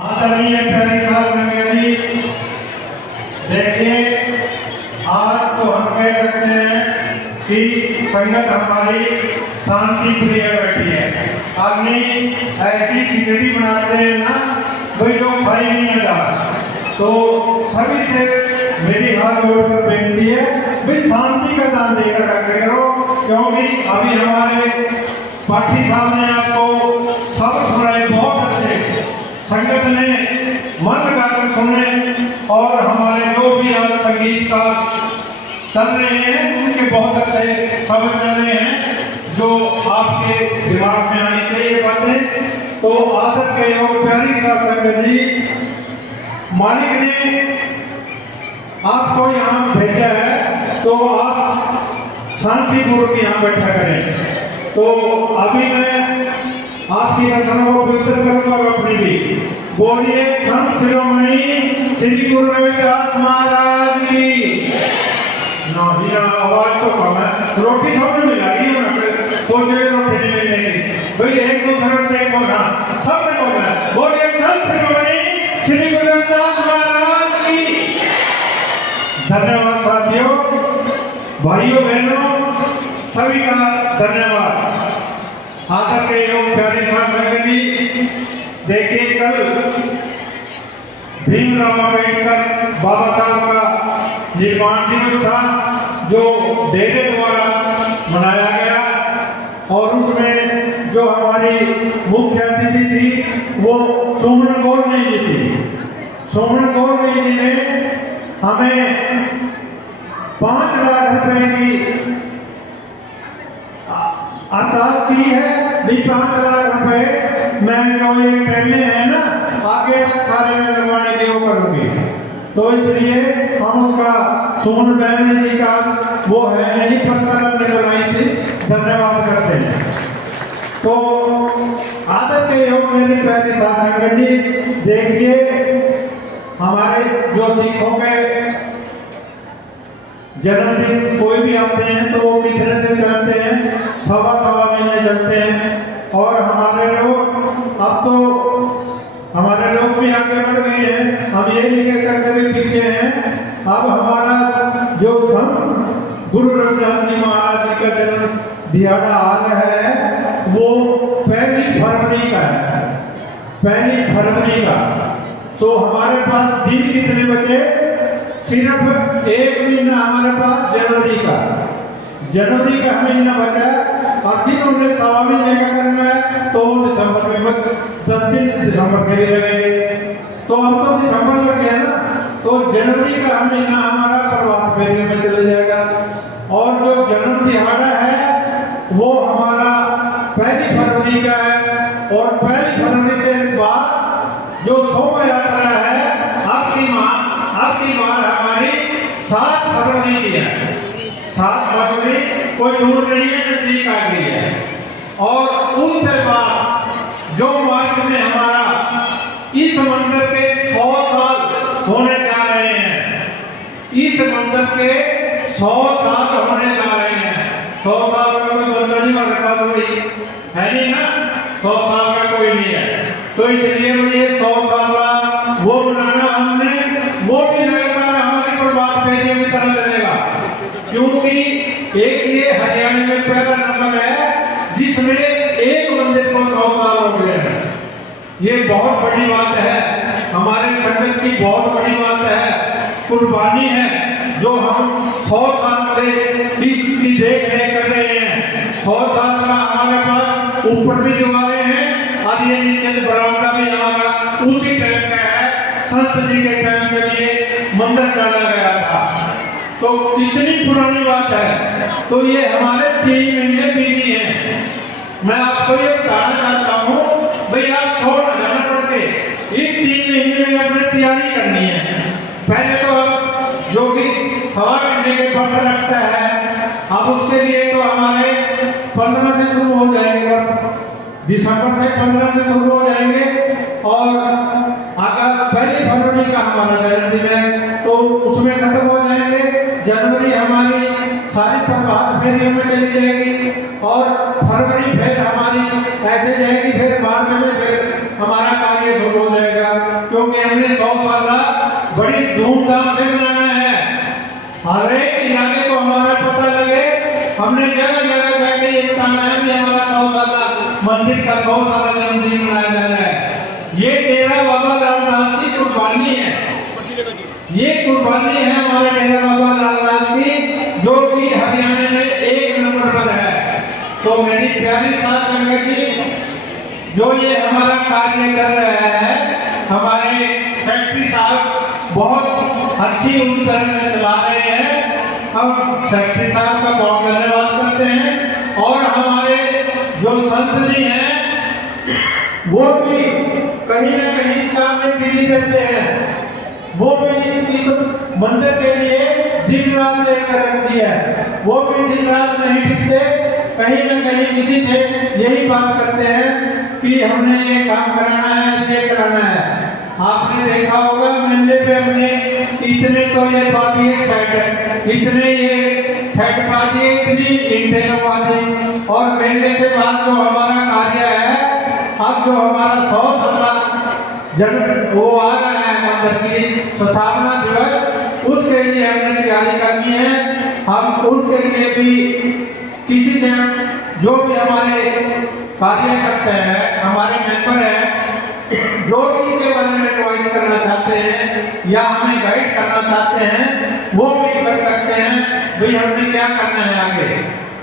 आदरणीय प्यारी साहब जी, देखिए आज तो हम कह सकते हैं कि संगत हमारी शांति प्रिय बैठी है। आदमी ऐसी खिचड़ी बनाते हैं ना कोई लोग खाई नहीं जा। तो सभी से मेरी हाथ जोड़कर बेनती है भाई शांति का दान देकर रखे करो, क्योंकि अभी हमारे पाठी साहब ने आपको सब सुनाए बहुत अच्छे, संगत ने मन लगाकर सुने और हमारे जो भी आज संगीत का चल रहे हैं उनके बहुत अच्छे शब्द चल रहे हैं जो आपके दिमाग में आनी चाहिए बातें। तो आदत के योग प्यारी साहब संगत जी, मालिक ने आपको यहाँ भेजा है तो आप शांतिपूर्वक यहाँ बैठा करें। तो अभी मैं आपकी रचना को विकसित करूंगा अपनी भी। बोलिए संत शिरोमणि श्री गुरु रविदास महाराज की। ना आवाज तो कम है, रोटी सबने मिलाई सोचे रोटी नहीं मिलेगी भाई, एक दूसरे से बोलना सबने बोलना है। बोलिए संत शिरोमणि श्री गुरु रविदास महाराज की। धन्यवाद साथियों, भाइयों बहनों सभी का धन्यवाद। आदर के योग प्यारे संगत जी, देखिए कल भीमराव अम्बेडकर बाबा साहब का निर्माण दिवस था जो डेरे द्वारा मनाया गया और उसमें जो हमारी मुख्य अतिथि थी वो सुमन गौरनी जी थी। सुमन गौरनी जी ने हमें 5 लाख रुपए की अरदास की है। 5 लाख रुपए मैं जो ये पहले है ना आगे सारे में लगवाने की वो करूंगी, तो इसलिए हम उसका सुमन बहन जी का वो है नहीं पत्थर लगवाई थी, धन्यवाद करते हैं। तो आदत के योग मेरी प्यारी संगत जी, देखिए हमारे जो सिखों के जन्मदिन कोई भी आते हैं तो वो कितने दिन चलते हैं, 1.25 महीने चलते हैं। और हमारे लोग अब तो हमारे लोग भी आगे बढ़ गए हैं, हम ये नहीं कहकर कभी पीछे हैं। अब हमारा जो संत गुरु रविदास जी महाराज जी का जन्म दिहाड़ा आ रहा है वो 1 फरवरी का है, 1 फरवरी का। तो हमारे पास दिन कितने बचे, सिर्फ 1 महीना हमारे पास जनवरी का महीना बचा है। और दिन उन्हें 1.25 महीने का करना है तो दिसंबर में 10 दिन दिसंबर के लिए लगेंगे। तो अब तो दिसंबर लग गया ना, तो जनवरी का महीना हमारा प्रभात फेरी में चला जाएगा। और जो जन्म दिहाड़ा है वो हमारा 1 फरवरी का है। और 1 फरवरी से बाद जो शोभा यात्रा है आपकी बार हमारी 7 फरवरी की है। 7 फरवरी कोई दूर नहीं है, नजदीक आ गई है। और उससे बाद जो मार्च में हमारा इस मंदिर के 100 साल होने जा रहे हैं, इस मंदिर के 100 साल होने जा रहे हैं। 100 साल का कोई बदलानी वाला साल है नहीं ना, 100 साल का कोई नहीं है। तो इसलिए मुझे 100 साल का वो बनाना हमने, वो भी लगातार हमारी प्रभात फेरी की तरह चलेगा, क्योंकि एक ये हरियाणा में पहला नंबर है जिसमें एक मंदिर को 100 साल हो गए हैं। ये बहुत बड़ी बात है, हमारे संगत की बहुत बड़ी बात है, कुर्बानी है जो हम 100 साल से इसकी देख रेख कर रहे हैं। 100 साल का हमारे पास ऊपर भी दीवारें हैं और ये नीचे बरामदा भी हमारा उसी टाइम का है, संत जी के टाइम के लिए मंदिर डाला गया था। तो कितनी पुरानी बात है। तो ये हमारे 3 महीने बिजी हैं। मैं आपको ये बताना चाहता हूँ भाई आप छोड़ न जाना पड़ के, इन 3 महीने में अपनी तैयारी करनी है। पहले तो जो कि 1.25 घंटे के पत्र रखता है, अब उसके लिए तो हमारे 15 से शुरू हो जाएंगे, दिसंबर से 15 से शुरू हो जाएंगे। और अगर 1 फरवरी का हमारा जन्मदिन है तो उसमें खत्म हो जाएंगे। जनवरी हमारी सारी प्रभात फेरियों में चली जाएगी और फरवरी फिर हमारी ऐसे जाएगी, फिर मार्च में फिर हमारा कार्य शुरू हो जाएगा। क्योंकि हमने 100 साल बड़ी धूमधाम से मनाना है। हर एक इलाके को हमारा पता लगे, हमने जगह जगह जाके ये बताना है कि हमारा 100 साल मंदिर का 100 साल जन्मदिन मनाया जा रहा है। ये डेरा बाबा रामदास की कुर्बानी है, ये कुर्बानी है हमारे डेरा बाबा रामदास की, जो कि हरियाणा में 1 नंबर पर है। तो मेरी प्यारी साथ संगत जी, जो ये हमारा कार्य कर रहा है, हमारे सेक्रेटरी साहब बहुत अच्छी उस तरह से चला रहे हैं। हम सेक्रेटरी साहब का बहुत धन्यवाद करते हैं। और हमारे जो संत जी हैं वो भी कहीं ना कहीं इस काम में बिजी रहते हैं, वो भी इस मंदिर के लिए दिन रात लेकर रखती है। वो भी दिन रात नहीं टिकते, कहीं ना कहीं किसी से यही बात करते हैं कि हमने ये काम कराना है, ये कराना है। आपने देखा होगा मेले पे हमने इतने तो ये बात ये सेट, इतने ये सेट पा दिए, इतनी ईंटें लगवा दी। और मेले के बाद जो हमारा कार्य है, अब जो हमारा 100 साल जन्म वो आ रहा है मंदिर की स्थापना दिवस, उसके लिए हमने तैयारी करनी है। हम उसके लिए भी किसी से जो भी हमारे कार्य करते हैं, हमारे मेंबर हैं, जो भी इसके बारे में एडवाइस करना चाहते हैं या हमें गाइड करना चाहते हैं, वो भी कर सकते हैं भाई हमने क्या करना है आगे।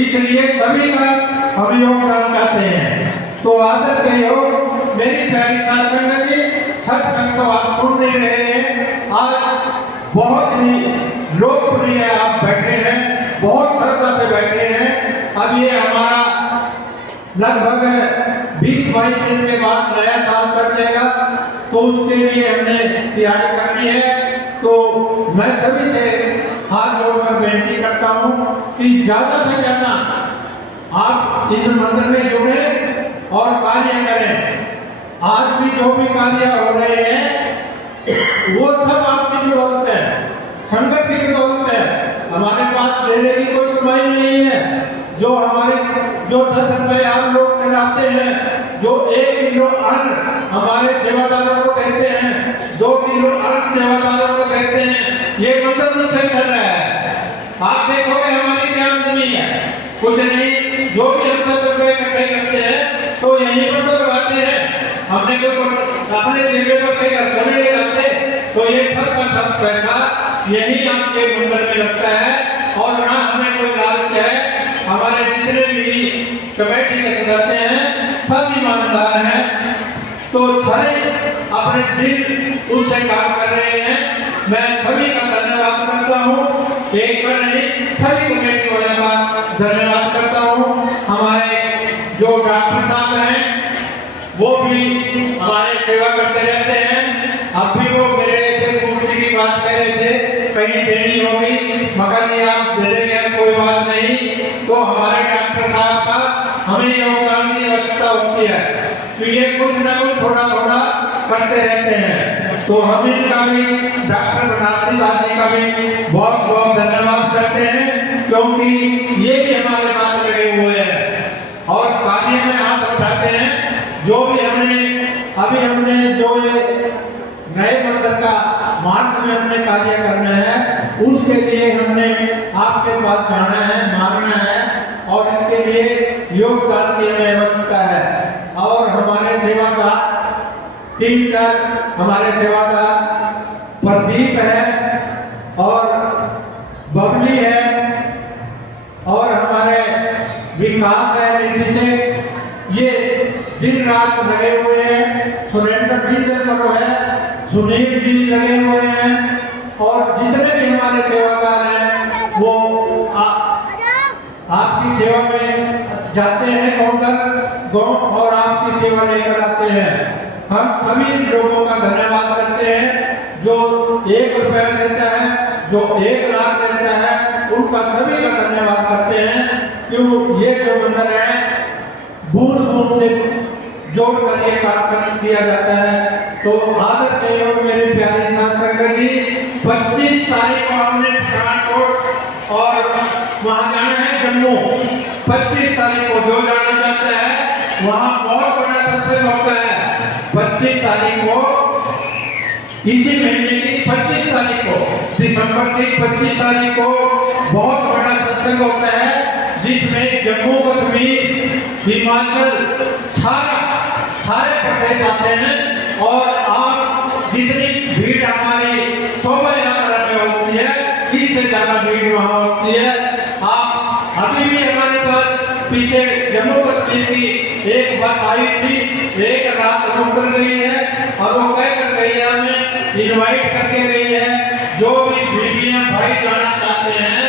इसलिए सभी का हम योगदान चाहते हैं। तो आदर के योग मेरी प्यारी साथ संगत जी, सत्संग तो आप सुन नहीं रहे हैं, आज बहुत ही लोकप्रिय आप बैठे हैं, बहुत श्रद्धा से बैठे हैं। अब ये हमारा लगभग 20-22 दिन के बाद नया साल चल जाएगा, तो उसके लिए हमने तैयारी करनी है। तो मैं सभी से हाथ जोड़कर बेनती करता हूँ कि ज्यादा से ज्यादा आप इस मंदिर में जुड़े और कार्य करें। आज भी जो भी कार्य हो रहे हैं वो सब आपकी बदौलत है, संगत की बदौलत है। हमारे पास देने की कोई कमाई नहीं है। जो हमारे 10 रुपए आप लोग चढ़ाते हैं, जो 1 किलो अन्न हमारे सेवादारों को देते हैं, 2 किलो अन्न सेवादारों को देते हैं, ये मंदिर से चल रहा है। आप देखोगे हमारी क्या आमदनी है, कुछ नहीं। जो भी हम 10 रुपए इकट्ठे करते हैं तो यहीं पर तो लगाते हैं, हमने कोई अपने जगह पर पे करते नहीं लगाते। तो ये सब का सब पैसा यही आपके मंदिर में लगता है। और ना हमें कोई लालच है, हमारे जितने भी कमेटी के सदस्य हैं सब ईमानदार हैं, तो सारे अपने दिल उनसे काम कर रहे हैं। मैं सभी का धन्यवाद करता हूँ, एक बार नहीं सभी कमेटी वाले का धन्यवाद करता हूँ। हमारे जो डॉक्टर साहब हैं वो भी हमारे सेवा करते रहते हैं। अब भी वो मेरे से पूर्ति की बात कर रहे थे, कहीं देनी होगी मगर ये आप दे देंगे, कोई बात नहीं। तो हमारे डॉक्टर साहब का हमें योगदान की आवश्यकता होती है, तो ये कुछ न कुछ थोड़ा थोड़ा करते रहते हैं। तो हम इनका भी डॉक्टर बनारसी दादी का भी बहुत बहुत धन्यवाद करते हैं, क्योंकि ये भी हमारे साथ लगे हुए हैं और कार्य में हाथ उठाते हैं। जो भी हमने जो ये नए मंदिर का मार्ग में हमने कार्य करना है, उसके लिए हमने आपके पास जाना है, मांगना है और इसके लिए योगदान की हमें आवश्यकता है। और हमारे सेवादार 3-4 हमारे सेवादार प्रदीप है और बबली है और हमारे विकास है, निधि से ये दिन रात लगे हुए हैं। सुरेंद्र भी है, सुनील जी लगे हुए हैं और जितने भी हमारे सेवादार हैं वो आपकी सेवा में जाते हैं गाँव और आपकी सेवा लेकर आते हैं। हम सभी लोगों का धन्यवाद करते हैं, जो 1 रुपया देता है, जो 1 लाख देता है, उनका सभी का धन्यवाद करते हैं। क्यों ये जो मंदिर है बूंद बूंद से जोड़ कर ये कार्यक्रम किया जाता है। तो आदर के योग मेरे प्यारे साथ संगत जी, 25 तारीख को हमने पठानकोट और वहाँ जाना है जम्मू। 25 तारीख को जो जाना चाहता है वहाँ बहुत बड़ा सत्संग होता है। 25 तारीख को इसी महीने की 25 तारीख को, दिसंबर की 25 तारीख को बहुत बड़ा सत्संग होता है, जिसमें जम्मू कश्मीर, हिमाचल, सारे प्रदेश आते हैं। और आप जितनी भीड़ हमारी शोभा यात्रा में होती है, इससे ज्यादा भीड़ वहां होती है। आप अभी भी हमारे पास पीछे जम्मू कश्मीर की एक बस आई थी, एक रात रुक कर गई है और वो कह कर गई है, हमें इनवाइट करके गई है, जो भी बीबियां भाई जाना चाहते हैं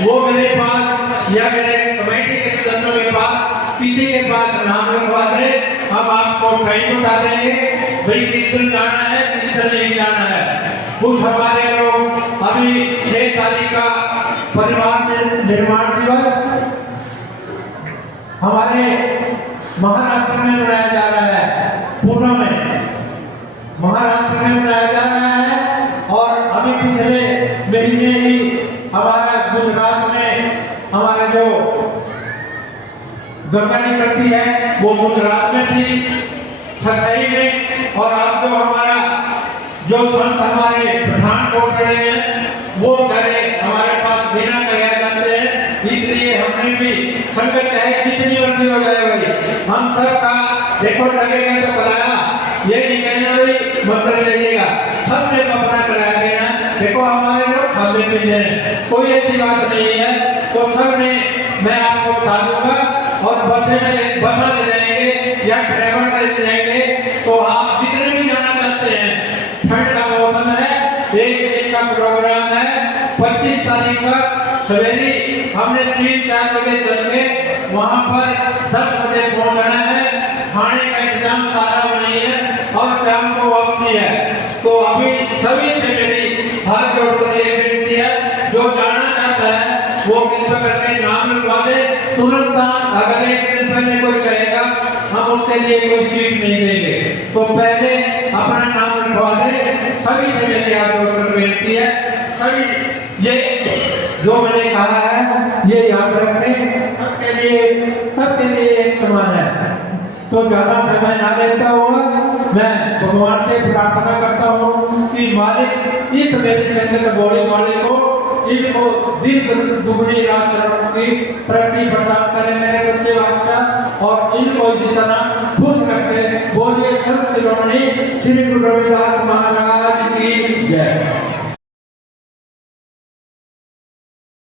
वो मेरे पास या मेरे कमेटी के सदस्यों के पास किसी के पास नाम लिखवा दे, हम आपको टाइम बता देंगे भाई किस दिन जाना है, किस दिन नहीं जाना है। कुछ हमारे लोग अभी 6 तारीख का परिवार निर्माण दिवस हमारे महाराष्ट्र में मनाया जा रहा है, पुणे में महाराष्ट्र में मनाया जा रहा है। और अभी पिछले महीने ही हमारा गुजरात में हमारे जो गंगा निकलती है वो गुजरात में थी, सच्चाई में। और अब जो हमारा जो संत हमारे पठानकोट रहे हैं वो करे हमारे पास बिना कहे जाते हैं, इसलिए हमने भी संगत चाहे जितनी मर्जी हो जाए भाई, हम सबका देखो लगेगा तो कराया, ये नहीं कहना भाई मंत्र लीजिएगा, सबने अपना कराया गया। देखो हमारे लोग खाते पीते हैं, कोई ऐसी बात नहीं है। तो सबने मैं आपको बता दूंगा और बसें बसा ले जाएंगे या ड्राइवर ले जाएंगे। तो आप जितने भी जाना चाहते हैं, ठंड का मौसम है, एक दिन का प्रोग्राम है, 25 तारीख का सवेरे हमने 3-4 बजे चल के वहाँ पर 10 बजे पहुँचना है। खाने का इंतजाम सारा वही है और शाम को वापसी है। तो अभी सभी से मेरी हाथ जोड़कर ये विनती है, जो जाना चाहता है वो कृपया करके नाम लिखवा दे तुरंत। अगर एक दिन पहले कोई कहेगा हम उसके लिए कोई सीट नहीं देंगे, तो पहले अपना नाम लिखवा दे। सभी से मेरी हाथ जोड़कर विनती है, सभी ये जो मैंने कहा है ये याद रखें, सबके लिए एक समान है। तो ज्यादा समय ना लेता हुआ मैं भगवान से प्रार्थना करता हूँ कि मालिक इस मेरी संगत बॉडी वाले को इनको दिन दुगनी रात की तरक्की प्रदान करें मेरे सच्चे बादशाह, और इनको इसी तरह खुश रखें। बोलिए सर्व शिरोमणि श्री गुरु रविदास महाराज की जय।